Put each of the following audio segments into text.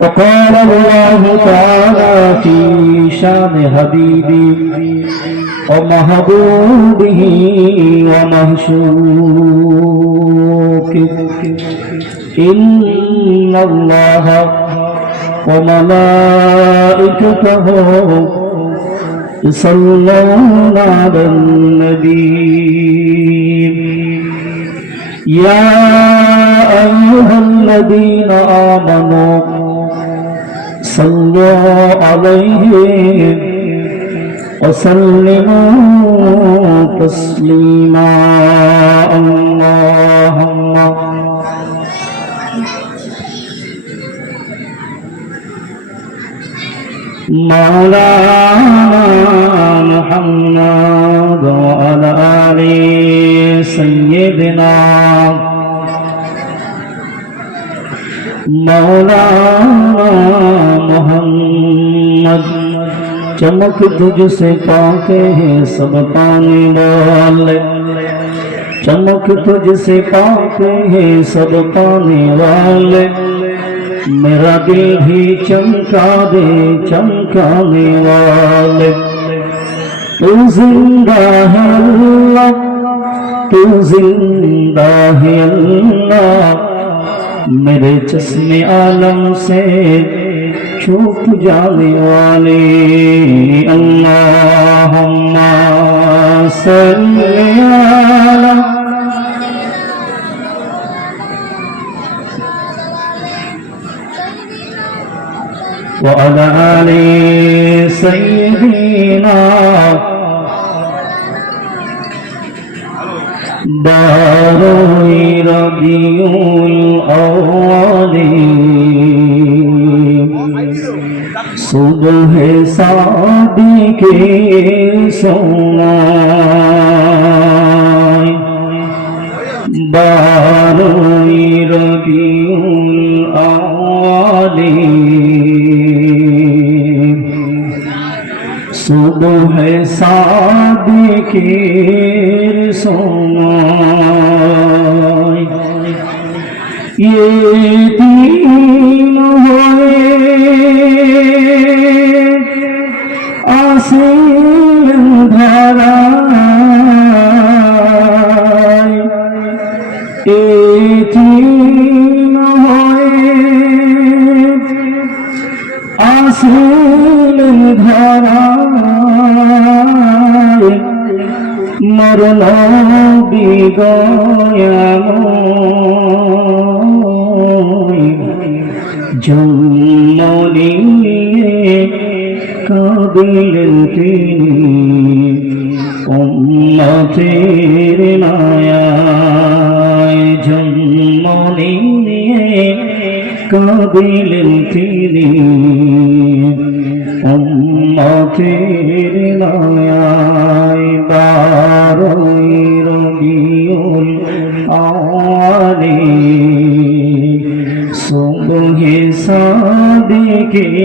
وقال الله تعالى في شان حبيبي ومحبوبه ومعشوقه إن الله وملائكته يصلون على النبي يا أيها الذين آمنوا صلوا عليه وسلموا تسليما اللهم مولانا محمد وعلى آل سيدنا مولانا محمد चमक तुझसे पाके हैं सब पाने वाले चमक तुझसे पाके हैं सब पाने वाले मेरा दिल भी चमका दे चमकाने वाले तू जिंदा है अल्लाह तू जिंदा है अल्लाह मेरे चश्मे आलम से छुप जाने वाले अल्लाहुम्मा सल्ली अला व अला आलि सय्यिदिना दारुई रबिउल अव्वली सुबह शादी के समय बारुई रबिउल अव्वली सुबह शादी के समय ये दिन हुए आसिल धराय ये दिन हुए आसिल धराय मरना বিগয়াময় জন্ম নিয়ে কাঁদিলেন তিনি উম্মতের মায়ায় জন্ম নিয়ে কাঁদিলেন তিনি উম্মতের মায়ায় বারোই রবিউল আওয়ালি সুবহে সাদিকের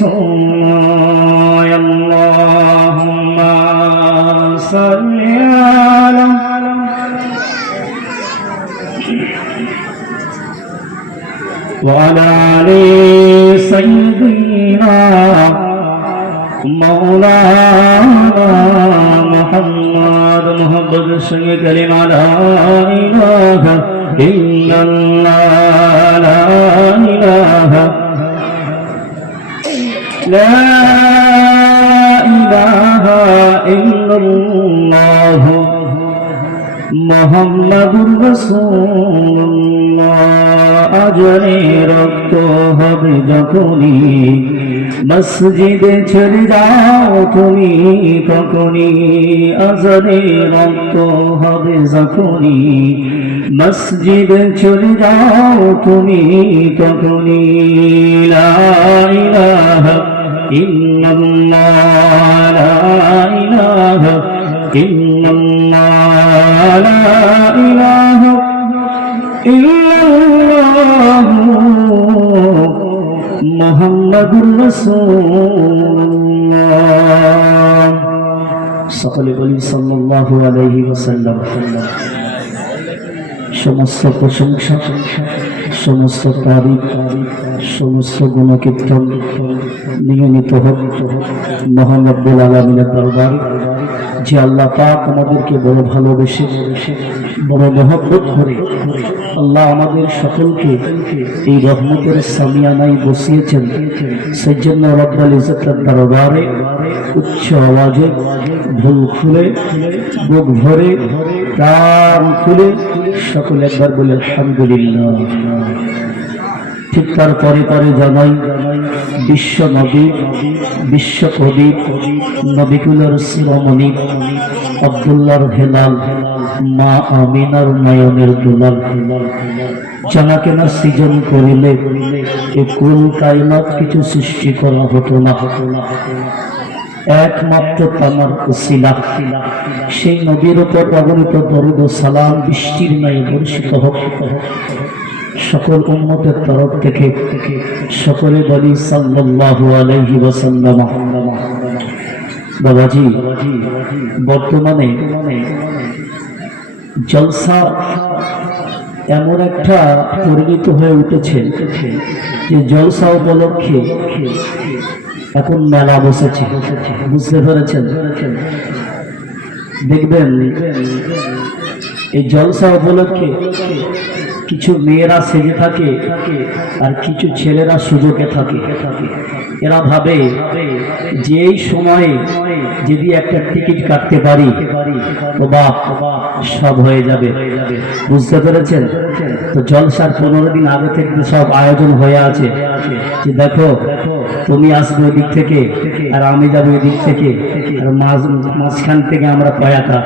সময় আল্লাহুম্মা সাল্লি আলা ওয়া আলা আলি সাইয়্যিদিনা مولانا محمد محمد سنگ کلمہ لا الہ الا اللہ لا الہ لا الہ الا اللہ محمد رسول اللہ আজরে রক্ত হবে যখনই মসজিদে চলে যাও তুমি তখনই আজরে রক্ত হবে যখনই মসজিদে চলে যাও তুমি তখনই লা ইলাহা ইল্লাল্লাহ লা ইলাহা ইল্লাল্লাহ লা ইলাহা ইল্লাল্লাহ মুহাম্মাদুর রাসূলুল্লাহ সকলে বলি সাল্লাল্লাহু আলাইহি ওয়াসাল্লাম। সমস্ত প্রশংসা সমস্ত তারিফ, সমস্ত গুণকীর্তন নিয়মিত হোক মহান রব্বুল আলামিনের দরবারে, যে আল্লাহ পাক আমাদেরকে বড় ভালোবেসে বড় মহব্বত করে আল্লাহ আমাদের সকলকে এই রহমতের সামিয়ানায় বসিয়েছেন। সেই জন্য রব্বুল ইজ্জতের দরবারে উচ্চ আওয়াজে ভুল খুলে বুক ভরে প্রাণ খুলে সকলে একবার বলে আলহামদুলিল্লাহ। ঠিক তার পরে পরে জানাই বিশ্ব নবী, বিশ্ব কবি, নবিকুলের শিরোমণি আব্দুল্লাহর হেলাল, মা আমিনার নয়নের দুলাল, যাকে না সৃজন করিলে এ কুল কায়নাত কিছু সৃষ্টি করা হতো না। একমাত্র তামার উসিলা সেই নবীর উপর অগণিত দরুদ ও সালাম বৃষ্টির ন্যায় বর্ষিত হোক। সকল উম্মতের তরফ থেকে সকলে বলি সাল্লাল্লাহু আলাইহি ওয়াসাল্লাম। বাবাজি, বর্তমানে জলসা এমন একটা পরিণত হয়ে উঠেছে যে জলসা উপলক্ষে এখন মেলা বসেছে, বুঝতে পেরেছেন? দেখবেন এই জলসা উপলক্ষে কিছু মেয়েরা সেজে থাকে আর কিছু ছেলেরা সুযোগে থাকে। এরা ভাবে যে এই সময়ে যদি একটা টিকিট কাটতে পারি তো বাপ সব হয়ে যাবে, বুঝতে পেরেছেন? তো জলসার 15 দিন আগে থেকে সব আয়োজন হয়ে আছে যে দেখো তুমি আসবে ওই দিক থেকে আর আমি যাবো ওই দিক থেকে, আর মাঝখান থেকে আমরা পয়াতা,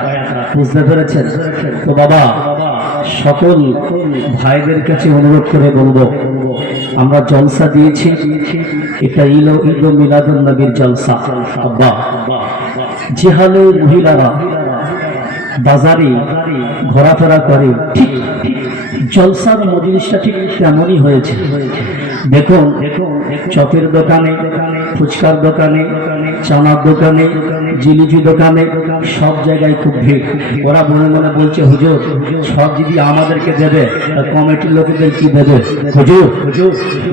বুঝতে পেরেছেন? তো বাবা, সকল ভাইদের কাছে অনুরোধ করে বলবো, আমরা জলসা দিয়েছি, এটা ঈদ মিলাদুন নবীর জলসা। আব্বা, যে হালে মহিলারা বাজারে ঘোরাফেরা করে ঠিক জলসার মজলিসটা ঠিক তেমনই হয়েছে। দেখুন, চপের দোকানে, ফুচকার দোকানে, চানার দোকানে, জিলিপি দোকানে, সব জায়গায় খুব ভিড়। ওরা মনে মনে বলছে হুজুর সব যদি আমাদেরকে দেবে কমিটির লোকেদের কি দেবে? হুজুর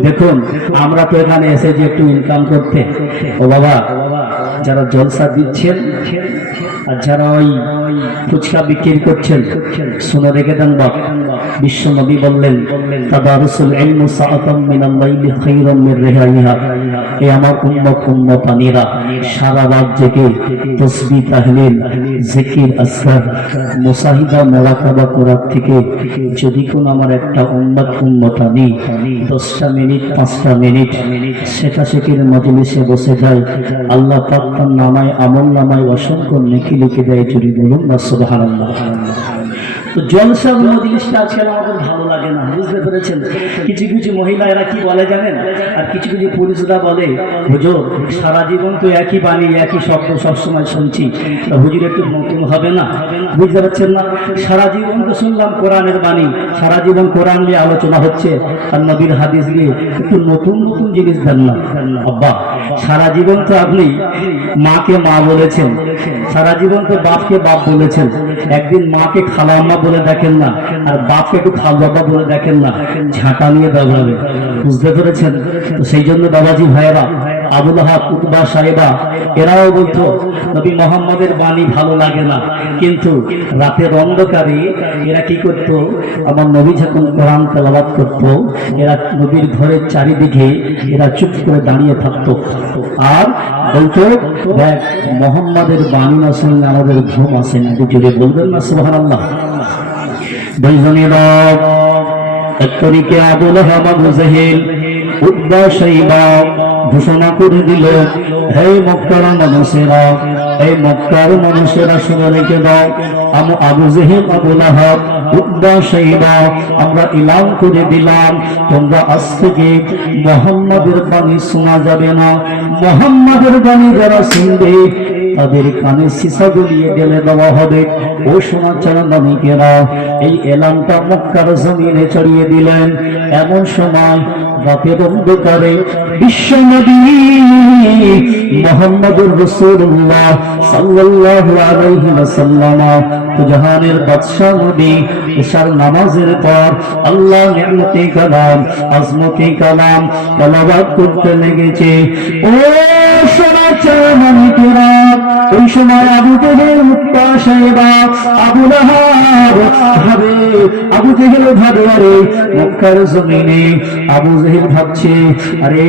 দেখুন আমরা তো এখানে এসেছি একটু ইনকাম করতে। ও বাবা, যারা জলসা দিচ্ছেন আর যারা ওই ফুচকা বিক্রি করছেন, শুনে রেখে দেন বাপ, বিশ্ব নবী বললেন তাদারুসুল ইলমু সাআতাম মিনাল লাইলি খায়রুম মির রিহাইহা। এই আমার উম্মতানিরা সারা রাত জেগে তাসবিহ, তাহলিল, জিকির, আসকার, মুসাহিদা, মুরাকাবা করার থেকে যদি কোন আমার একটা উম্মতানি 10টা মিনিট 5টা মিনিট শেখাশেখির মজলিসে বসে যায়, আল্লাহ পাক তার নামায় আমল নামায় অসংখ্য নেকি লিখে দেয়। যদি বলুন না সুবহানাল্লাহ। তো জলসা মজলিসটা আজকাল আমাদের ভালো লাগে না, বুঝতে পেরেছেন? কিছু কিছু মহিলা এরা কি বলে জানেন, আর কিছু কিছু পুরুষরা বলে হুজুর সারা জীবন তো একই বাণী একই শব্দ সবসময় শুনছি, হুজুর একটু নতুন হবে না? বুঝতে পারছেন না? সারা জীবন তো শুনলাম কোরআনের বাণী, সারা জীবন কোরআন নিয়ে আলোচনা হচ্ছে আর নবীর হাদিস নিয়ে, একটু নতুন নতুন জিনিস দেন না। আব্বা, সারা জীবন তো আপনি মাকে মা বলেছেন, সারা জীবন তো বাপকে বাপ বলেছেন, একদিন মাকে খালাম্মা বলে দেখেন না, আর বাপকে একটু খাল বাবা বলে দেখেন না, ঝাঁটা নিয়ে দাঁড়াবে, বুঝতে পেরেছেন? তো সেই জন্য বাবাজি ভাইয়েরা, আবু লাহাব, উতবা সাহেবা এরাও বলতো নবী মোহাম্মদের বাণী ভালো লাগে না, কিন্তু রাতের অন্ধকারে এরা কি করতো, আমার নবী যখন কোরআন তেলাওয়াত করতো এরা নবীর ঘরের চারিদিকে এরা চুপ করে দাঁড়িয়ে থাকতো আর বলতো দেখ মোহাম্মদের বাণী না শুনলে আমাদের ঘুম আসে না। জুড়ে বলবেন না সুবহানাল্লাহ। দুইজনের এক তরিকে আবু লাহাব, আবু জাহেল, উতবা সাইবা ঘোষণা করে দিল, হে মক্কার মানুষেরা, এই মক্কার মানুষেরা শুনে রেখে দাও, আবু জাহেল, আবু লাহাব, উতবা সাইবা আমরা ইলাম করে দিলাম তোমরা আজ থেকে মুহাম্মাদের বাণী শোনা যাবে না। মুহাম্মাদের বাণী যারা শুনবে তাদের কানে সীসা গলিয়ে ঢেলে দেওয়া হবে। ও সোনা চাঁদানিকেরা, এই এলানটা মক্কার জমিনে ছড়িয়ে দিলেন। এমন সময় রাতের অন্ধকারে বিশ্বনবী মুহাম্মদুর রাসূলুল্লাহ সাল্লাল্লাহু আলাইহি ওয়াসাল্লাম জাহানের বাদশা নবী ইশার নামাজের পর আল্লাহ নিয়ামতে কালাম আজমতে কালাম তেলাওয়াত করতে লেগেছে। ও সোনা চাঁদানিকেরা, ওই সময় আবু জেহেল উতবা সাহেবা আবু লাহাব ভাবে, আবু জেহেল ভাবে আরে মক্কার জমিনে আবু জেহেল ভাবছে আরে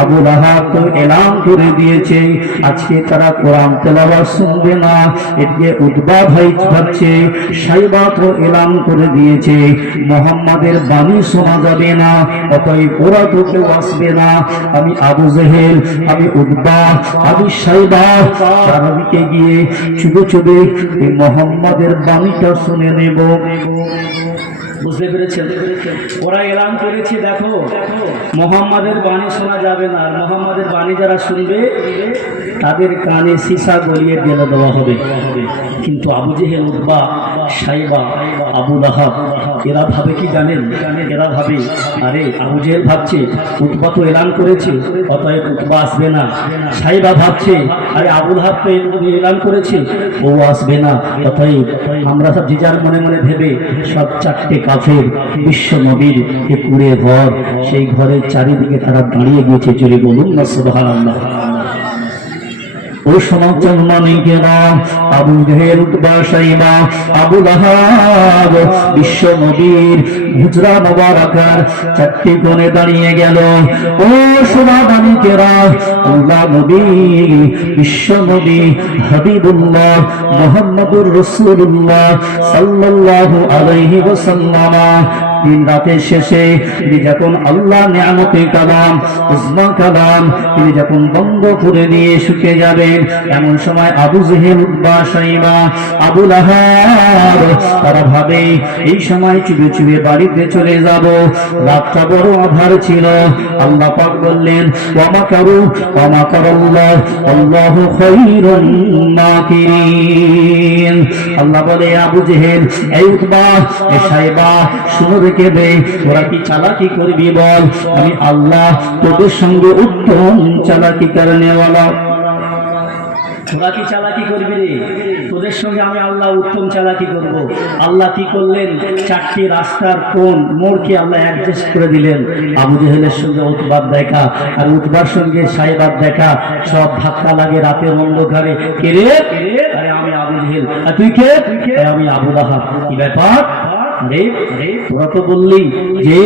আবু লাহাব তো এলান করে দিয়েছে আজকে তারা কোরআন তেলাওয়াত শুনবে না। এদিকে উতবা ভাই ভাবছে সাহেবা তো এলান করে দিয়েছে মুহাম্মাদের বাণী শোনা যাবে না, অতএব ওরা তো কেউ আসবে না। আমি আবু জেহেল, আমি উতবা, আমি সাহেবা চারদিকে গিয়ে চুপে চুপে এই মুহাম্মাদের বাণীটা শুনে নেব। বুঝতে পেরেছেন? ওরা এলান করেছে দেখো মুহাম্মাদের বাণী শোনা যাবে না, আর মুহাম্মাদের বাণী যারা শুনবে তাদের কানে সীসা গলিয়ে ঢেলে দেওয়া হবে। কিন্তু আবু জেহেল, উতবা, সাইবা, আবু লাহাব এরা ভাবে কি জানেন? এরা ভাবে আরে আবু জেহেল ভাবছে উতবা তো এলান করেছে অতএব উতবা আসবে না। সাইবা ভাবছে আরে আবু লাহাব তো এলান করেছে ও আসবে না, অতএব আমরা সব যে যার মনে মনে ভেবে সব চারটে কাফের বিশ্ব নবীর যে কুড়ে ঘর, সেই ঘরের চারিদিকে তারা দাঁড়িয়ে গিয়েছে। জোরে বলুন না সুবহানাল্লাহ। ও সমাচার মানিকেরা, আবু জেহেল, উতবা, সাইবা, আবু লাহাব বিশ্ব নবীর হুজরা মোবারকার চারটি কোণে দাঁড়িয়ে গেল। ও সোনা মানিকেরা, আল্লাহ নবী বিশ্ব নবী হাবিবুল্লাহ মুহাম্মদুর রাসূলুল্লাহ সাল্লাল্লাহু আলাইহি ওয়াসাল্লাম দিন রাতের শেষে তিনি যখন আল্লাহ নিয়ামতে কালাম উজমা কালাম তিনি যখন বন্ধ করে দিয়ে শুকে যাবেন, এমন সময় আবু জেহেল, উতবা, সাইবা, আবু লাহাব তারা ভাবে এই সময় চুপে চুপে বাড়িতে চলে যাব। রাতটা বড় আঁধার ছিল। আল্লাহ পাক বললেন ওয়া মাকারু ওয়া মাকারাল্লাহ আল্লাহু খায়রুল মাকিরিন। আল্লাহ বলে আবু জেহেল, এই উতবা, এই সাইবা শুনো রেখে দে, তোরা কি চালাকি করবি বল, আমি আল্লাহ তোদের সঙ্গে উত্তম চালাকি করনেওয়ালা। তোরা কি চালাকি করবি রে? তোদের সঙ্গে আমি আল্লাহ উত্তম চালাকি করব। আল্লাহ কি করলেন? চারটি রাস্তার কোন মোড়কে আল্লাহ অ্যাডজাস্ট করে দিলেন। আবু জেহেলের সঙ্গে উতবার দেখা আর উতবার সঙ্গে সাইবার দেখা, সব ধাক্কা লাগে রাতের অন্ধকারে। কে রে? আরে আমি আবু জেহেল। আর তুই কে? আমি আবু লাহাব। কি ব্যাপার? আরে তোরা তো বললি যে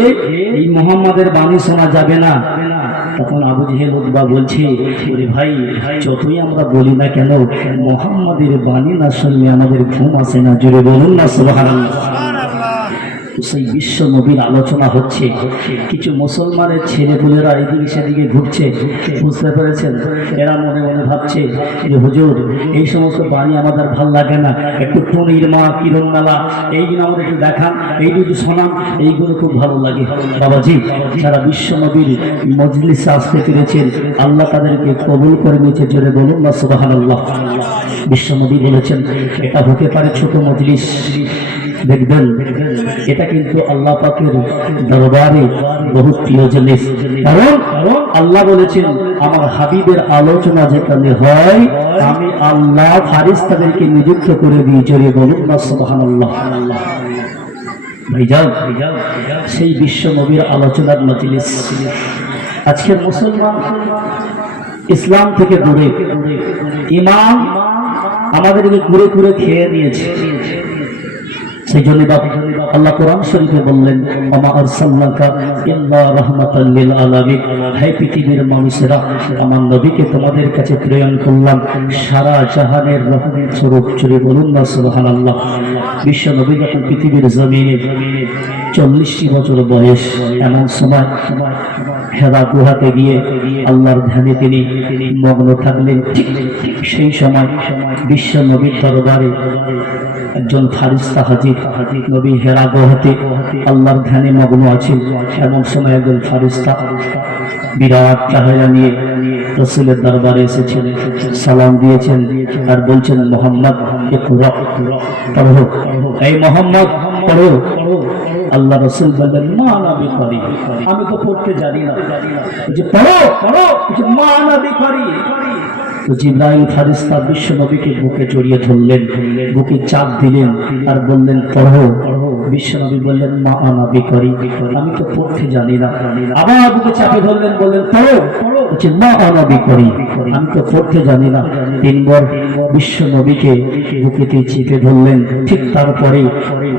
এই মুহাম্মাদের বাণী শোনা যাবে না। তখন আবু জেহেল, উতবা বলছে ওরে ভাই যতই আমরা বলি না কেন মুহাম্মাদের বাণী না শুনলে আমাদের ঘুম আসে না। জোরে বলুন না সুবহানাল্লাহ। সেই বিশ্ব নবীর আলোচনা হচ্ছে, কিছু মুসলমানের ছেলেপুলেরা এদিকে সেদিকে ঘুরছে। বুঝতে পেরেছেন? এরা মনে মনে ভাবছে যে হুজুর এই সমস্ত বাণী আমাদের ভাল লাগে না, একটু টুনির মা, কিরণমালা এইগুলো আমাদের একটু দেখান, এইগুলো শোনান, এইগুলো খুব ভালো লাগে। বাবাজি যারা বিশ্ব নবীর মজলিসে আসতে পেরেছেন আল্লাহ তাদেরকে কবুল করে নিয়েছে। জোরে বলুন না সুবহানাল্লাহ। বিশ্ব নবী বলেছেন এটা হতে পারে ছোট মজলিস, দেখবেন এটা কিন্তু আল্লাহ পাকের দরবারে বহু প্রিয় জিনিস। কারণ আল্লাহ বলেছেন আমার হাবিবের আলোচনা যেখানে হয় আমি আল্লাহ ফারিস্তাদেরকে নিযুক্ত করে দিই। জোরে বলুন না সুবহানাল্লাহ। ভাইজান সেই বিশ্ব নবীর আলোচনার মজলিস। আজকের মুসলমান ইসলাম থেকে দূরে, ইমান আমাদেরকে ঘুরে ঘুরে খেয়ে নিয়েছে। সেই জন্য আল্লাহ কোরআন শরীফে বললেন ওমা আরসালনাকা ইল্লা রাহমাতাল লিল আলামিন, হে পৃথিবীর মানুষেরা আমার নবীকে তোমাদের কাছে প্রেরণ করলাম সারা জাহানের রহমত স্বরূপ। জোরে বলুন না সুবহানাল্লাহ। বিশ্ব নবী যখন পৃথিবীর জমিনে 40টি বছর বয়স, এমন সময় হেরা গুহাতে গিয়ে আল্লাহর ধ্যানে তিনি মগ্ন থাকলেন। সেই সময় বিশ্ব নবীর দরবারে একজন ফারিস্তা হাজির। নবী হেরা গুহাতে আল্লাহর ধ্যানে মগ্ন আছেন, এমন সময় একজন ফারিস্তা বিরাট চেহারা নিয়ে রাসূলের দরবারে এসেছেন, সালাম দিয়েছেন আর বলছেন মোহাম্মদ ইকরা, পড়ো, এই মোহাম্মদ পড়ো। আল্লাহ রাসূল বললেন মা আনা বিকারি, আমি তো পড়তে জানি না। যে পড়ো পড়ো, মা আনা বিকারি। তো জিবরাইল ফারিস্তা বিশ্ব নবীকে বুকে জড়িয়ে ধরলেন, বুকে চাপ দিলেন আর বললেন পড়ো। বিশ্ব নবী বললেন মা আনা বিকারি, আমি তো পড়তে জানি না। আবার বুকে চাপে ধরলেন, বললেন পড়ো। মা আনা বিকারি, আমি তো পড়তে জানি না। তিনবার বিশ্ব নবীকে বুকেতে চেপে ধরলেন। ঠিক তারপরে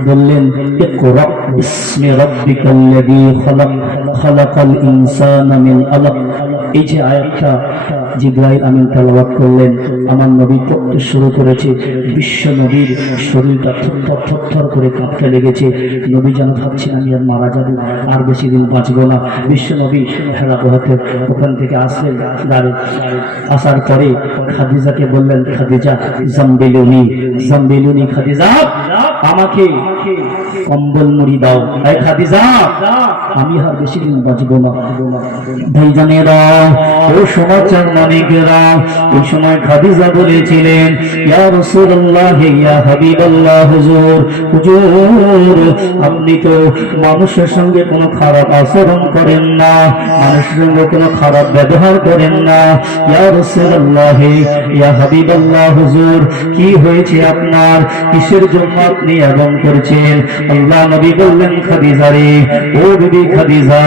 বললেন ইকরা বিসমি রাব্বিকাল্লাযী খালাক, খালাকাল ইনসানা মিন আলাক। এই যে আয়াতটা জিবরাইল আমিন তেলাওয়াত করলেন, আমার নবী পড়তে শুরু করেছে। বিশ্ব নবীর শরীরটা থরথর করে কাঁপতে লেগেছে। নবী যেন ভাবছেন আমি আর মারা যাবো, আর বেশি দিন বাঁচবো না। বিশ্ব নবী হেরা বহাতে ওখান থেকে আসলেন। গাড়ি আসার পরে খাদিজাকে বললেন খাদিজা জাম্বিলুনি, জাম্বিলুনি, খাদিজা আমাকে কম্বল মুড়ি দাও। এই খাদিজা আমি আর বেশি দিন বাঁচবো না। ভাইজানেরা ও সমাচার মালিকেরা, ওই সময় খাদিজা বলেছিলেন ইয়া রাসূলুল্লাহ, ইয়া হাবিবাল্লাহ, হুজুর হুজুর আপনি তো মানুষের সঙ্গে কোনো খারাপ আচরণ করেন না, মানুষের সঙ্গে কোনো খারাপ ব্যবহার করেন না। ইয়া রাসূলুল্লাহ, ইয়া হাবিবাল্লাহ, হুজুর কি হয়েছে আপনার, কিসের জন্য আপনি এমন করছেন? আল্লাহ নবী বললেন খাদিজা রে, ও বিবি খাদিজা,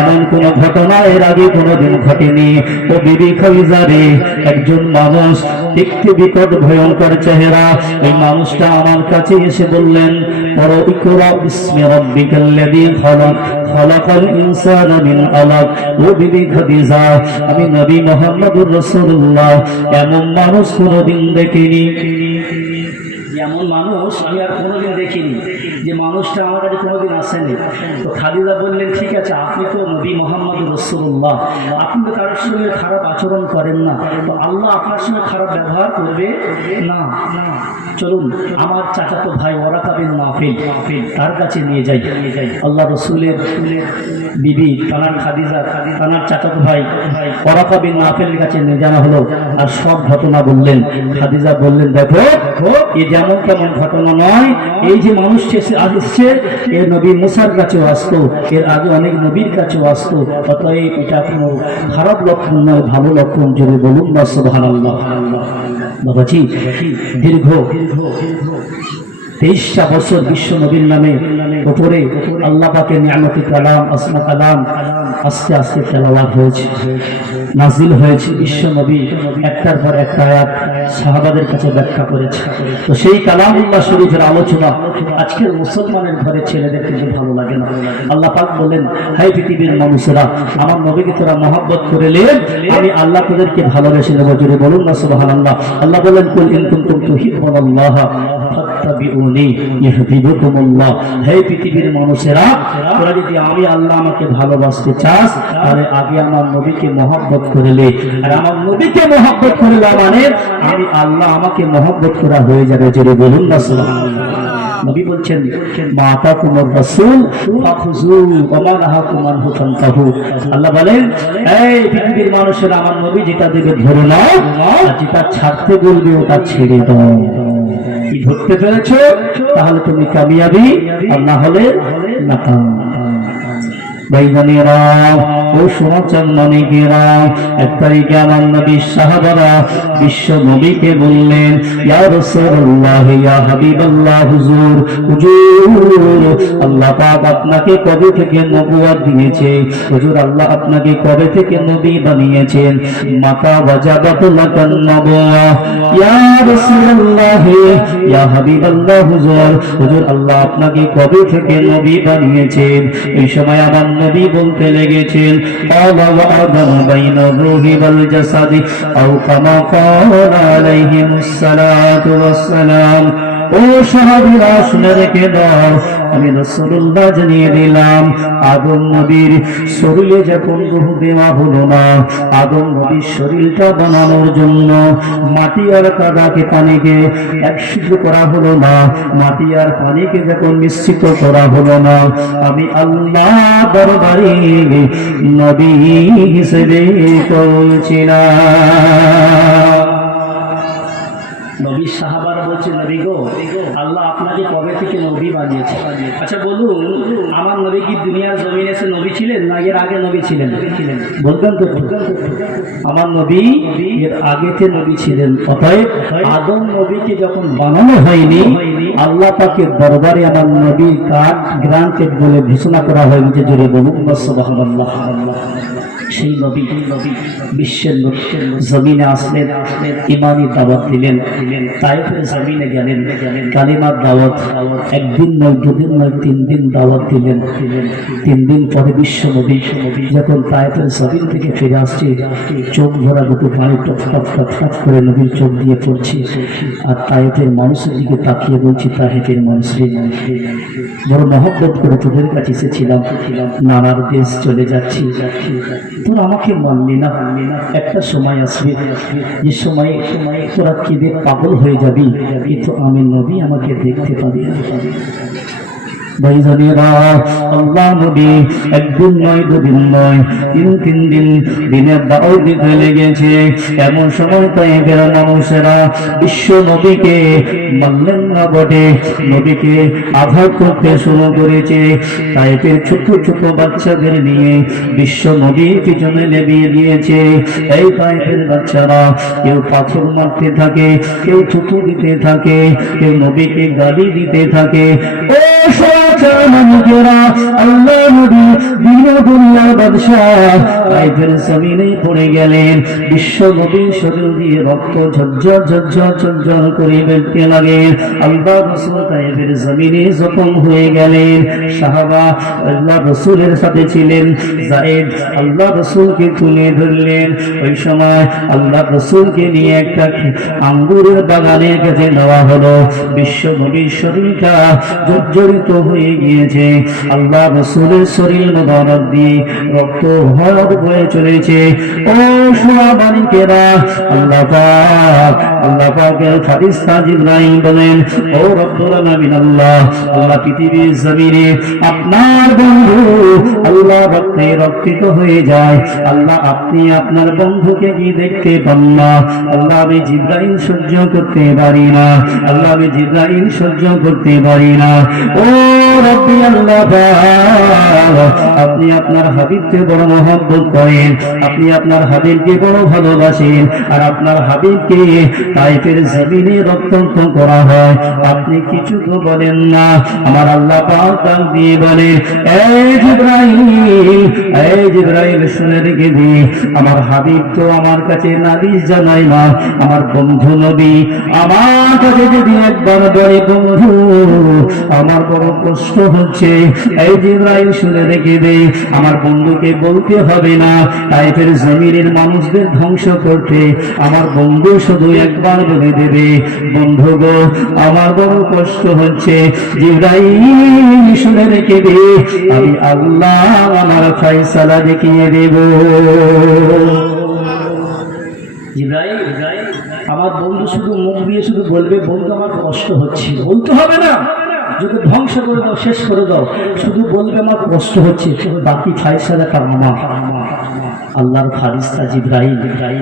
এমন কোন ঘটনা এর আগে কোনোদিন ঘটেনি। ও বিবি খাদিজা রে, একজন মানুষ দেখতে বিকট ভয়ঙ্কর চেহারা, এই মানুষটা আমার কাছে এসে বললেন পড়ো ইকরা বিসমি রাব্বিকাল্লাযী খালাক, খালাকাল ইনসানা মিন আলাক। ও বিবি খাদিজা, আমি নবী মুহাম্মদুর রাসূলুল্লাহ এমন মানুষ কোনোদিন দেখিনি। এমন মানুষ আমি আর কোনোদিন দেখিনি, যে মানুষটা আমার কাছে কোনোদিন আসেনি। তো খাদিজা বললেন ঠিক আছে, আপনি তো নবী মুহাম্মদুর রাসূলুল্লাহ, আপনি তো কারোর সঙ্গে খারাপ আচরণ করেন না, তো আল্লাহ আপনার সঙ্গে খারাপ ব্যবহার করবে না। চলুন আমার চাচাতো ভাই ওয়ারাকা বিন নাফিল, তার কাছে নিয়ে যাই। আল্লাহ রসুলের বিবি তানার খাদিজা, তানার চাচাতো ভাই ওয়ারাকা বিন নাফিলের কাছে নিয়ে যাওয়া হলো আর সব ঘটনা বললেন। খাদিজা বললেন দেখো এ যেমন কেমন ঘটনা নয়, এই যে মানুষটি আসছে এর নবী মুসার কাছেও আসতো, এর আগে অনেক নবীর কাছেও আসতো, অতএব এটা কোনো খারাপ লক্ষণ নয়, ভালো লক্ষণ। জোরে বলুন না সুবহানাল্লাহ। বাবাজি দীর্ঘ 23টা বছর বিশ্ব নবীর নামে উপরে আল্লাহ পাকের নিয়ামতি কালাম, আসমা কালাম আস্তে আস্তে তেলাওয়াত হয়েছে, নাজিল হয়েছে। বিশ্ব নবী একটার পর একটা আয়াত সাহাবাদের কাছে ব্যাখ্যা করেছে। তো সেই কালামুল্লাহ শরীফের আলোচনা আজকের মুসলমানের ঘরে ছেলেদের কিন্তু ভালো লাগে না। আল্লাহ পাক বলেন হে পৃথিবীর মানুষেরা, আমার নবীকে তোরা মহব্বত করলে আমি আল্লাহ তোদেরকে ভালোবেসে নেব। জোরে বলুন না সুবহানাল্লাহ। আল্লাহ বলেন কুল ইন কুনতুম তুহিব্বুনাল্লাহ ফাত্তাবিউনি ইউহিব্বুকুমুল্লাহ। হে পৃথিবীর মানুষেরা, তোরা যদি আমি আল্লাহ আমাকে ভালোবাসতে চাস তাহলে আগে আমার নবীকে মহব্বত করলে, আর আমার নবীকে মহব্বত করলে মানে আমি আল্লাহ আমাকে মহব্বত করা হয়ে যাবে। জোরে বলুন না সুবহানাল্লাহ। নবী বলছেন মাতাকুমুর রাসূল ফাখুযু ওয়া মা নাহাকুম আনহু ফান্তাহু। আল্লাহ বলেন এই পৃথিবীর মানুষেরা, আমার নবী যেটা দেবে ধরে নাও, আর যেটা ছাড়তে বলবে ওটা ছেড়ে দাও। কি ধরতে পেরেছো তাহলে তুমি কামিয়াবি, আর না হলে নাকাম। ভাইজানেরা ও সমাচার মালিকেরা, এক তারিখে আমার নবীর সাহাবারা বিশ্ব নবীকে বললেন ইয়া রাসূলুল্লাহ, ইয়া হাবিবাল্লাহ, হুজুর হুজুর আল্লাহ পাক আপনাকে কবে থেকে নবুয়ত দিয়েছে? হুজুর আল্লাহ আপনাকে কবে থেকে নবী বানিয়েছেন? মাতা ওয়াজাবাত লাকান নবুওয়া ইয়া রাসূলুল্লাহ, ইয়া হাবিবাল্লাহ, হুজুর হুজুর আল্লাহ আপনাকে কবে থেকে নবী বানিয়েছেন? এই সময় আমার নবী বলতে লেগেছেন ক্বালা ওয়া আযানু বাইনার রূহি ওয়াল জাসাদি আও কামা ক্বালা আলাইহিস সালাতু ওয়াস সালাম। ও সাহাবীরা শুনে রেখে দাও, আমি রাসূলুল্লাহ জানিয়ে দিলাম, আদম নবীর শরীরে যখন রূহ দেওয়া হলো না, আদম নবীর শরীরটা বানানোর জন্য মাটি আর কাদাকে পানিকে একত্রিত করা হলো না, মাটি আর পানিকে যখন মিশ্রিত করা হলো না, আমি আল্লাহ দরবারে নবী হিসেবে চলছিলাম। নবীর সাহাবারা বলছে, নবী গো, আল্লাহ আপনাকে কবে থেকে নবী বানিয়েছে? আচ্ছা বলুন, আমার নবী কি দুনিয়ার জমিনে এসে নবী ছিলেন না এর আগে নবী ছিলেন? বলবেন তো? আমার নবী এর আগেতে নবী ছিলেন। অতএব আদম নবীকে যখন বানানো হয়নি, আল্লাহ পাকের দরবারে আমার নবীর কাঠ গ্রান্টেড বলে ঘোষণা করা হয়েছে। জোরে বলুন সুবহানাল্লাহ। সেই নবী বিশ্বের জমিনে আসলেন, ইমানি দাওয়াত দিলেন, তায়েফের জমিনে গেলেন, কালিমার দাওয়াত একদিন নয়, দুদিন নয়, 3 দিন দাওয়াত দিলেন। 3 দিন পরে বিশ্ব নবী যখন তায়েফের জমিন থেকে ফিরে আসছে, চোখ ভরা দুটো পানি টপ টপ টপ টপ করে নবীর চোখ দিয়ে পড়ছে। আর তায়েফের মানুষের দিকে তাকিয়ে বলছি, তায়েফের মানুষের বড় মহব্বত করে তোদের কাছে এসেছিলাম, নানার দেশ চলে যাচ্ছি, তোরা আমাকে মানলি না। একটা সময় আসবে যে সময় তোরা কেঁদে পাগল হয়ে যাবি, কিন্তু আমি নবী আমাকে দেখতে পাবি না। ভাইজানেরা, আল্লাহ নবী একদিন নয়, দুদিন নয়, 3 দিন দিনের দাওয়াত দিতে লেগেছে। এমন সময় তায়েফের মানুষেরা বিশ্ব নবীকে মানলেন না বটে, নবীকে আঘাত করতে শুরু করেছে। তায়েফের ছোট ছোট বাচ্চাদের নিয়ে বিশ্ব নবীর পিছনে লেগে দিয়েছে। এই তায়েফের বাচ্চারা কেউ পাথর মারতে থাকে, কেউ থুতু দিতে থাকে, কেউ নবীকে গালি দিতে থাকে। আল্লাহ নবী দুনিয়ার বাদশাহ তায়েফের জমিনে পড়ে গেলেন। বিশ্ব নবীর শরীর দিয়ে রক্ত ঝরঝর ঝরঝর ঝরঝর করে বেরোতে লাগেন। আল্লাহ রাসূল তায়েফের জমিনে জখম হয়ে গেলেন। সাহাবা আল্লাহ রাসূলের সাথে ছিলেন, যায়েদ আল্লাহ রাসূলকে তুলে ধরলেন। ওই সময় আল্লাহ রাসূলকে নিয়ে একটা আঙ্গুরের বাগানের কাছে নেওয়া হলো। বিশ্ব নবীর শরীরটা জর্জরিত হয়ে গিয়েছে, আল্লাহ রাসূলের শরীর মোবারক দিয়ে রক্ত হরদ বয়ে চলেছে। ও সোনামানিকেরা, আল্লাহ পাকের ফেরেশতা জিবরাইল বলেন, ও রব্বুল আলামিন, আল্লাহ পৃথিবীর জমিনে আপনার বন্ধু আল্লাহ রক্তে রক্তিত হয়ে যায়। আল্লাহ আপনি আপনার বন্ধুকে কি দেখতে পান না? আল্লাহ আমি জিবরাইল সহ্য করতে পারি না, আল্লাহ আমি জিবরাইল সহ্য করতে পারি না। ও রব্বি আল্লাহ, আপনি আপনার হাবিবকে বড় মহব্বত করেন, আপনি আপনার হাবিবকে বড় ভালোবাসেন, আর আপনার হাবিবকে তায়েফের জমিনে রক্তাক্ত করা হয়, আপনি কিছু তো বলেন না। আমার আল্লাহ পাক ডাক দিয়ে বলে, এই জিবরাইল শুনে রেখে দি, আমার হাবিব তো আমার কাছে নালিশ জানাই না। আমার বন্ধু নবী আমার কাছে যদি একবার বলে, বন্ধু আমার বড় কষ্ট হচ্ছে, এই জিবরাইল শুনে রেখে দে, আমার বন্ধুকে বলতে হবে না তায়েফের জমিনের মানুষদের ধ্বংস করতে, আমার বন্ধু শুধু একবার বলে দেবে, বন্ধু গো আমার বড় কষ্ট হচ্ছে। জিবরাইল শুনে রেখে দে, আমি আল্লাহ আমার ফয়সালা দেখিয়ে দেব। জিবরাইল আমার বন্ধু শুধু মুখ দিয়ে শুধু বলবে, বন্ধু আমার কষ্ট হচ্ছে, বলতে হবে না যদি ধ্বংস করে দাও, শেষ করে দাও, শুধু বলবে আমার কষ্ট হচ্ছে, বাকি ফয়সালাটা আমার। আল্লাহর ফেরেশতা জিবরাইল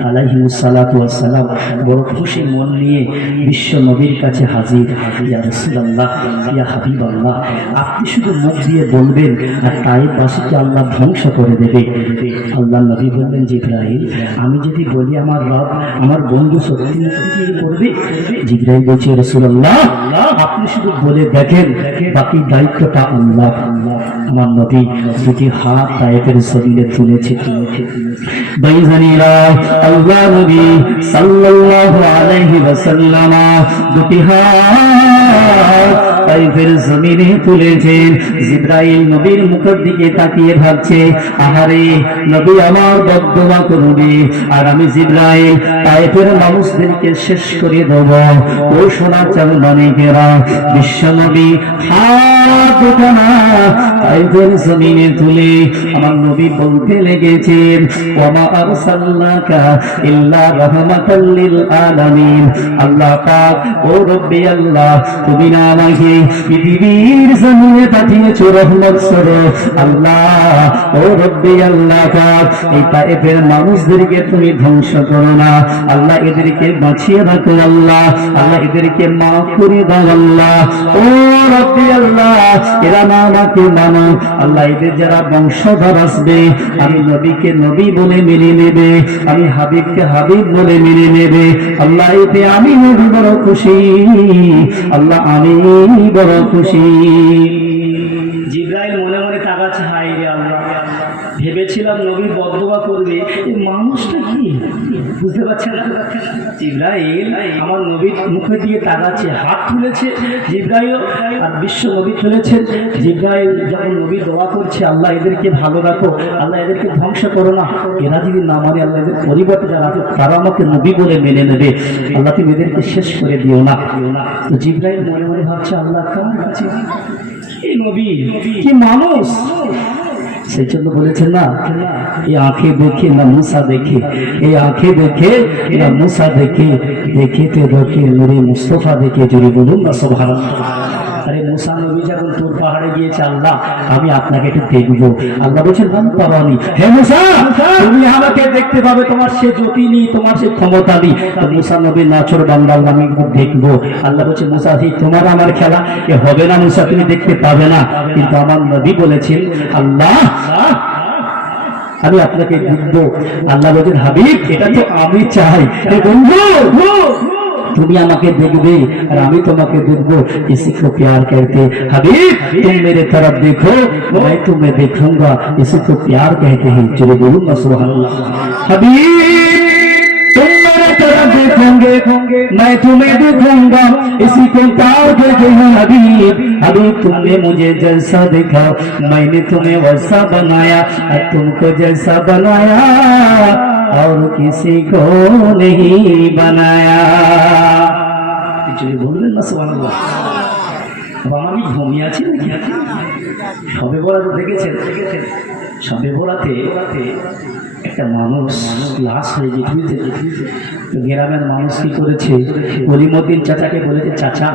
আলাইহিস সালাতু ওয়াস সালাম বড় খুশি মন নিয়ে বিশ্ব নবীর কাছে হাজির। ইয়া রাসূলুল্লাহ, ইয়া হাবিবাল্লাহ, আপনি শুধু মুখ দিয়ে বলবেন আর তায়েফবাসীকে আল্লাহ ধ্বংস করে দেবে। আল্লাহ নবী বললেন, জিবরাইল আমি যদি বলি আমার রব আমার বন্ধু সত্যি মুক্তি করবে? জিবরাইল বলছে, রাসূলুল্লাহ আপনি শুধু বলে দেখেন, বাকি দায়িত্বটা আল্লাহ। আমার নবী দুটি হাত তায়েফের জমিনে তুলেছে। আল্লাহ নবী সাল্লাল্লাহু আলাইহি ওয়াসাল্লাম দুটি হাত তাইফের জমিনে তুলেছেন। জিবরাইল নবীর মুখের দিকে তাকিয়ে ভাবছে, আহারে নবী আমার বদদোয়া করবে, আর আমি জিবরাইল তাইফের মানুষদেরকে শেষ করে দেব। ও সোনা চাঁদমানিকেরা, বিশ্ব নবী হাত দুখানা তাইফের জমিনে তুলে আমার নবী বলতে লেগেছেন, ওয়া আরসালনাকা ইল্লা রাহমাতাল লিল আলামিন। আল্লাহ পাক, ও রব্বি আল্লাহ, তুমি না আমাকে পৃথিবীর জমিনে পাঠিয়েছো রহমত স্বরূপ। আল্লাহ, ও রব্বি আল্লাহ পাক, এই তায়েফের মানুষদেরকে তুমি ধ্বংস করো না আল্লাহ, এদেরকে বাঁচিয়ে রাখো আল্লাহ, আল্লাহ এদেরকে মাফ করে দাও আল্লাহ। ও রব্বি আল্লাহ, এরা না আমাকে মানো আল্লাহ, এদের যারা বংশধর আসবে আমি নবীকে নবী বলে মেনে নেবে, আমি হাবিবকে হাবিব বলে মেনে নেবে আল্লাহ, এতে আমি নবী বড় খুশি আল্লাহ, আমি বড় খুশি। জিবরাইল মনে মনে তাকাচ্ছে, হায় রে আল্লাহ, ভেবেছিলাম নবী বদদোয়া করবে, এই মানুষটা কি বুঝতে পারছেন না। জিবরাইল আমার নবীর মুখের দিকে তাকাচ্ছে, হাত তুলেছে জিবরাইল, আর বিশ্ব নবী তুলেছেন। জিবরাইল যখন নবী দোয়া করছে, আল্লাহ এদেরকে ভালো রাখো আল্লাহ, এদেরকে ধ্বংস করো না, এরা যদি না মানে আল্লাহ এদের পরিবর্তে যারা আছে তারা আমাকে নবী বলে মেনে নেবে আল্লাহ, তুমি এদেরকে শেষ করে দিও না। তো জিবরাইল মনে মনে ভাবছে, আল্লাহ কার কাছে এই নবী কি মানুষ, সেই জন্য বলেছেন না, এই আঁখে দেখে না মুসা দেখে, এই আঁখে দেখে না মুসা দেখে, দেখিতে দেখে মেরে মুস্তফা দেখে, যদি বলুন না সুবহানাল্লাহ। আরে মুসা নবী যখন তোর পাহাড়ে গিয়েছে, আল্লাহ আমি আপনাকে একটু দেখবো, আল্লাহ বলছেন নাম পারানি, হে মুসা তুমি আমাকে দেখতে পাবে, তোমার সে জ্যোতি নেই, তোমার সে ক্ষমতা নেই। তো মুসা নবী নাচর বান্দা, আল্লাহ আমি দেখবো। আল্লাহ বলছে, মুসা তোমার আমার খেলা এ হবে না মুসা, তুমি দেখতে পাবে না, কিন্তু আমার নবী বলেছেন আল্লাহ আমি আপনাকে দেখবো। আল্লাহ বলছেন, হাবিব এটা তো আমি চাই, বন্ধু তুমি আমাকে দেখবে আর আমি তোমাকে দেখবো, इसी को प्यार कहते हबीब, तुम मेरे तरफ देखो मैं तुम्हें देखूंगा, इसी को प्यार कहते हैं। चलो बोलूं ना सुभान अल्लाह। हबीब तुम मेरे तरफ देखोगे मैं तुम्हें देखूंगा, इसी को प्यार कहते हैं। हबीब हबीब तुमने मुझे जैसा देखा मैंने तुम्हें वैसा बनाया, और तुमको जैसा बनाया और किसी को नहीं बनाया। বললেন না সুবহানাল্লাহ। আমি ঘুমিয়ে আছি নাকি? সবে বরাতে দেখেছেন, সবে বরাতে একটা মানুষ লাশ হয়ে গেছে। গ্রামের মানুষ কি করেছে, কলিমুদ্দিন চাচাকে বলেছে, চাচা